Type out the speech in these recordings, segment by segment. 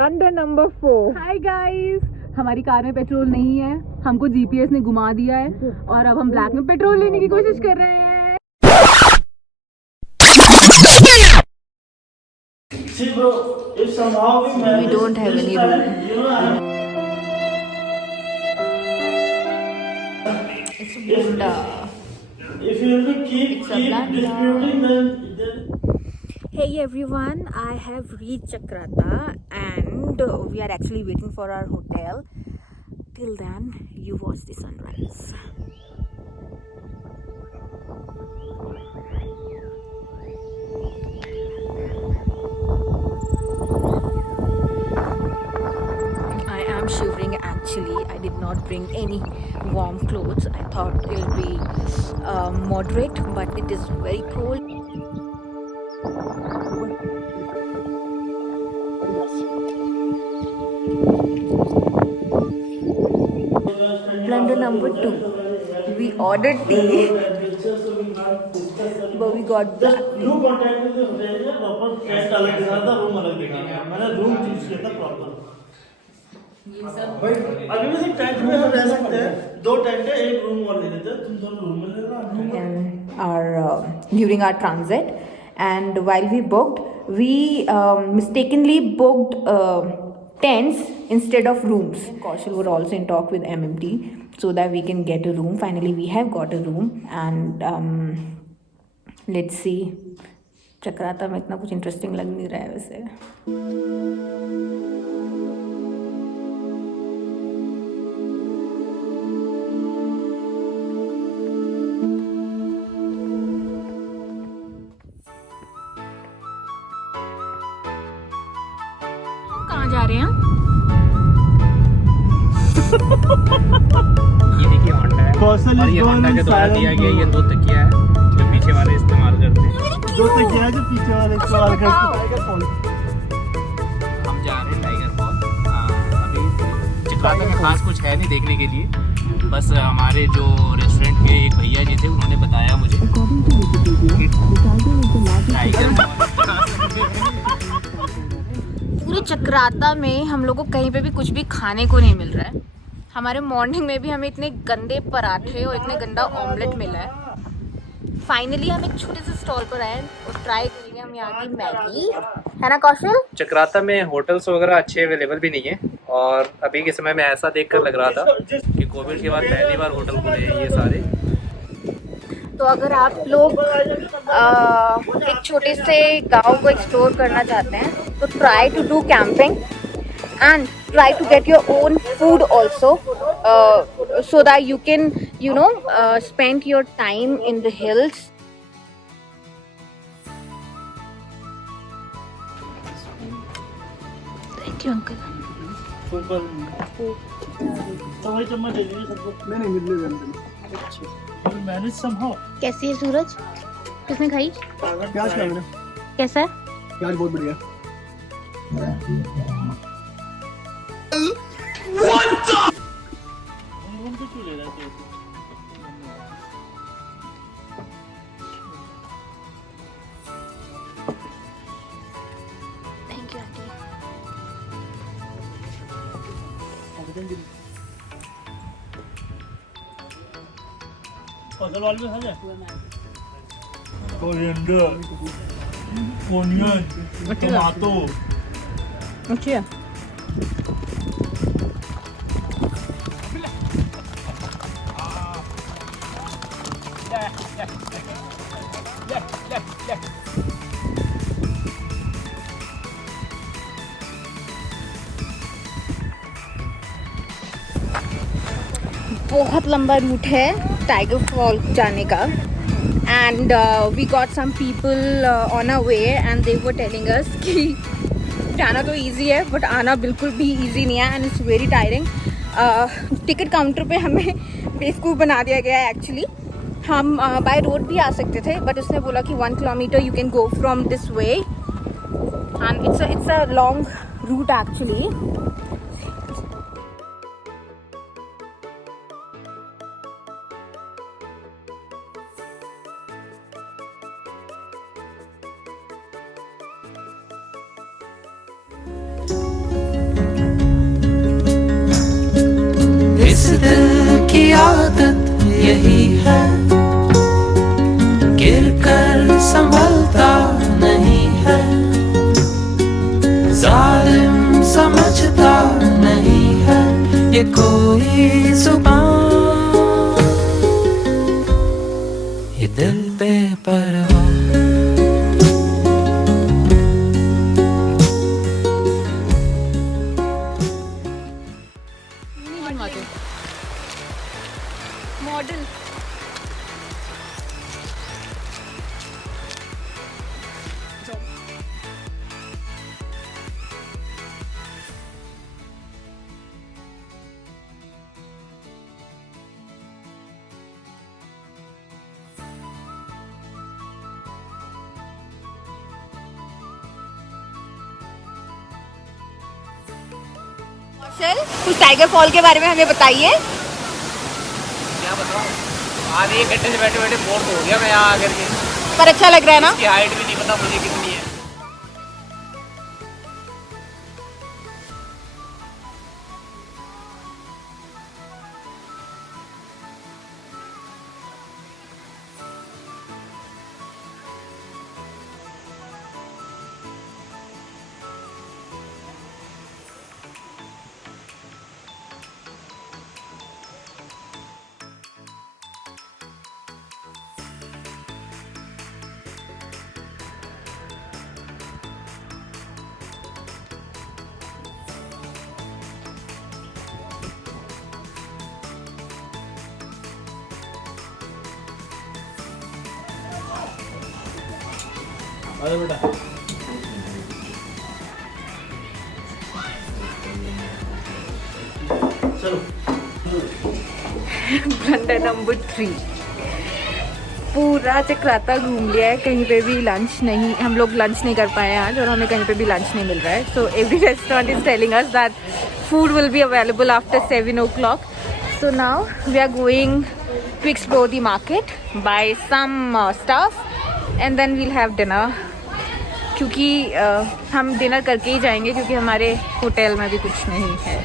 Under number 4। Hi guys, हमारी car में petrol नहीं है, हमको जीपीएस ने घुमा दिया है और अब हम ब्लैक में पेट्रोल लेने की कोशिश कर रहे हैं। We don't have any room. It's Bunda. It's a Blanda. Hey everyone, I have reached Chakrata and we are actually waiting for our hotel. Till then, you watch the sunrise. I am shivering actually. I did not bring any warm clothes. I thought it will be moderate, but it is very cold. Blunder number 2. We ordered tea, but we got black tea. अभी भी तो tent में हम रह सकते हैं, 2 tent है, एक रूम और ले लेते हैं, तुम दोनों रूम में लेना। During our transit, and while we booked, we mistakenly booked tents instead of rooms. Kaushal were also in talk with MMT so that we can get a room. Finally, we have got a room, and let's see. Chakrata में इतना कुछ interesting लग नहीं रहा है वैसे। कहाँ जा रहे हैं? ये देखिए होंडा है और ये होंडा के द्वारा दिया गया ये 2 तकिया है जो पीछे वाले इस्तेमाल करते हैं। 2 तकिया है जो पीछे वाले इस्तेमाल करते हैं। हम जा रहे हैं टाइगर फॉल। अभी चक्राता में खास कुछ है नहीं देखने के लिए, बस हमारे जो रेस्टोरेंट के एक भैया जी थे उन्होंने बताया मुझे टाइगर पूरे चक्राता में हम लोग को कहीं पे भी कुछ भी खाने को नहीं मिल रहा है। हमारे मॉर्निंग में भी हमें इतने गंदे पराठे और इतने गंदा ऑमलेट मिला है। फाइनली हम एक छोटे से स्टॉल पर आए और ट्राई करेंगे हम यहाँ की मैगी, है ना कौशल? चक्राता में होटल्स वगैरह अच्छे अवेलेबल भी नहीं है और अभी के समय में ऐसा देखकर लग रहा था कि कोविड के बाद पहली बार होटल खुले हैं ये सारे। तो अगर आप लोग एक छोटे से गांव को एक्सप्लोर करना चाहते हैं तो try to do camping and try to get your own food also, so that you can spend your time in the hills. Thank you uncle. तो चम्मच दे दीजिए सबको। नहीं मिल मैनेज समहाउ। कैसी है सूरज? किसने खाई? प्याज खा मैंने। कैसा है? प्याज बहुत बढ़िया। Thank you auntie. फसल वाली में खा जाए। Coriander, onion, tomato. अच्छी है। बहुत लंबा रूट है टाइगर फॉल जाने का and we got some people on a way and they were telling us कि जाना तो इजी है बट आना बिल्कुल भी इजी नहीं है and it's very tiring. Ticket counter पे हमें बेवकूफ़ बना दिया गया है एक्चुअली। हम बाय रोड भी आ सकते थे बट उसने बोला कि 1 kilometre you can go from this way and it's a long route actually. की आदत यही है, गिर कर संभलता नहीं है, जालिम समझता नहीं है ये कोई जुबान, ये दिल पे परवाह। मॉडल कुछ टाइगर फॉल के बारे में हमें बताइए। क्या बताऊं, आज 1 घंटे से बैठे बैठे बोर तो हो गया मैं यहाँ आकर के। पर अच्छा लग रहा है ना? इसकी हाइट भी नहीं पता मुझे कितनी है। अरे बेटा चलो। ब्लंडर नंबर 3, पूरा चक्राता घूम लिया है, कहीं पे भी लंच नहीं, हम लोग लंच नहीं कर पाए आज और हमें कहीं पे भी लंच नहीं मिल रहा है। So every restaurant is telling us that food will be available after 7 o'clock. So now we are going to explore the market, buy some stuff and then we'll have dinner. क्योंकि हम dinner करके ही जाएंगे क्योंकि हमारे hotel में भी कुछ नहीं है।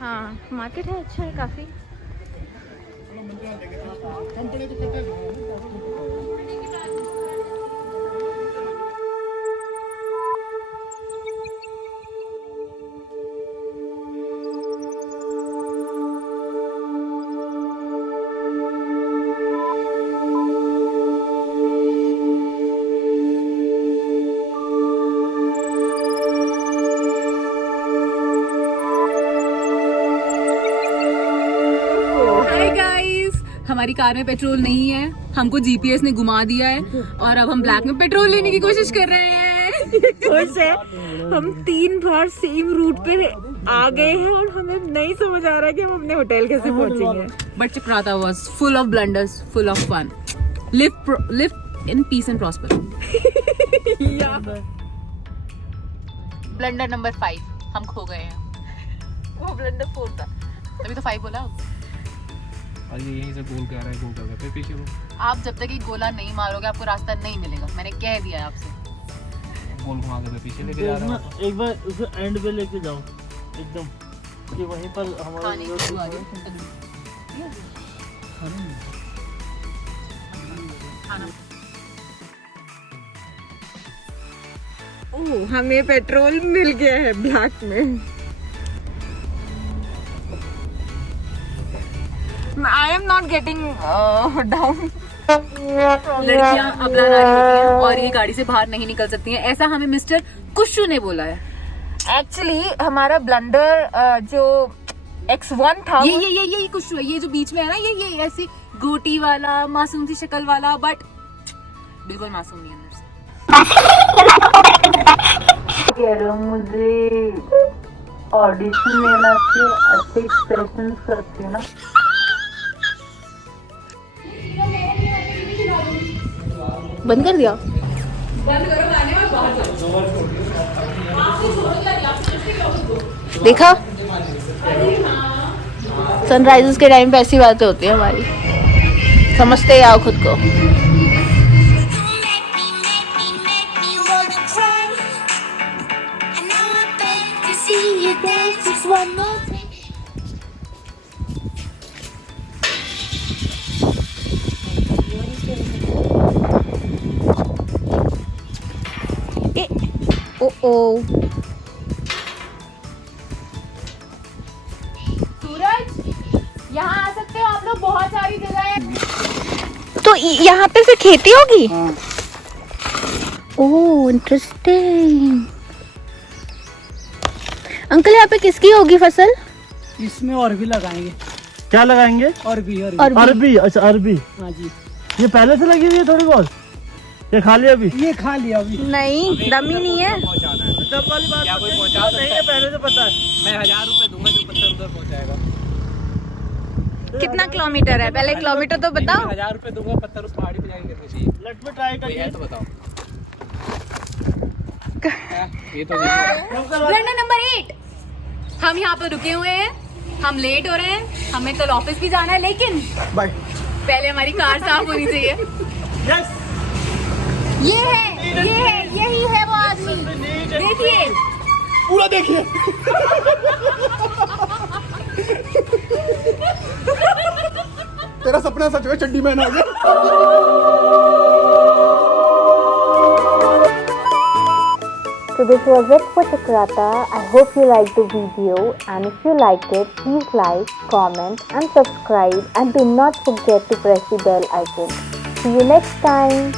हाँ मार्केट है, अच्छा है काफ़ी। हमारी कार में पेट्रोल नहीं है, हमको जीपीएस ने घुमा दिया है और अब हम ब्लैक में पेट्रोल लेने की कोशिश कर रहे हैं। खुश है, हम 3 बार सेम रूट पे आ गए हैं और हमें नहीं समझ आ रहा है कि हम अपने होटल कैसे पहुंचेंगे। But Chakrata was full of blunders, full of fun. Live in peace and prosper. Blunder number 5, हम खो गए हैं। वो ब्लंडर 4 था, अभी तो 5 बोला। अरे यहीं से गोल कर रहा है, गोल कर रहा है, फिर पीछे को। आप जब तक ये गोला नहीं मारोगे आपको रास्ता नहीं मिलेगा, मैंने कह दिया है आपसे। गोल घुमा के पीछे लेके जा रहा हूं। एक बार उसे एंड पे लेके जाओ एकदम, कि वहीं पर हमारा ओह हमें पेट्रोल मिल गया है ब्लैक में। I am not getting down. लड़कियां अबला नारी होती हैं और ये गाड़ी से बाहर नहीं निकल सकती हैं, ऐसा हमें मिस्टर कुशु ने बोला है। एक्चुअली हमारा ब्लंडर जो X1 था, ये कुशु है, ये जो बीच में है ना, ये ऐसी गोटी वाला मासूम सी शक्ल वाला, बट बिल्कुल मासूम नहीं अंदर से। मुझे ऑडिशन लेना चाहिए, अच्छे एक्सप्रेशन करती है ना। बंद कर दिया। देखा, सनराइजेस के टाइम पे ऐसी बातें होती है हमारी। समझते आओ खुद को। ओ सूरज, यहाँ आ सकते हो आप लोग, बहुत सारी जगह है। तो यहाँ पे फिर खेती होगी? Oh interesting. अंकल यहाँ पे किसकी होगी फसल? इसमें और भी लगाएंगे। क्या लगाएंगे? अरबी। अरबी। अच्छा अरबी। हाँ जी। ये पहले से लगी हुई है थोड़ी बहुत, ये खा लिया अभी? ये खा लिया अभी। नहीं दमी नहीं है। जब वाली बात क्या कोई पहुंचा नहीं है, पहले से पता है। मैं 1000 रुपए दूंगा जो पत्थर उधर पहुंचाएगा। कितना किलोमीटर है? पहले किलोमीटर तो बताओ। 1000 रुपए दूंगा, पत्थर उस पहाड़ी पे जाके गिरने चाहिए। लेट में ट्राई कोई करिए। है तो बताओ। ये तो लर्नर नंबर 8, हम यहाँ पर रुके हुए हैं, हम लेट हो रहे हैं, हमें कल ऑफिस भी जाना है, लेकिन पहले हमारी कार साफ होनी चाहिए। यस, यही है वो आदमी, देखिए पूरा देखिए। तेरा सपना सच में चड्डी मैन हो गया। So this was it for Chakrata. I hope you liked the video, and if you liked it, please like, comment and subscribe, and do not forget to press the bell icon. See you next time.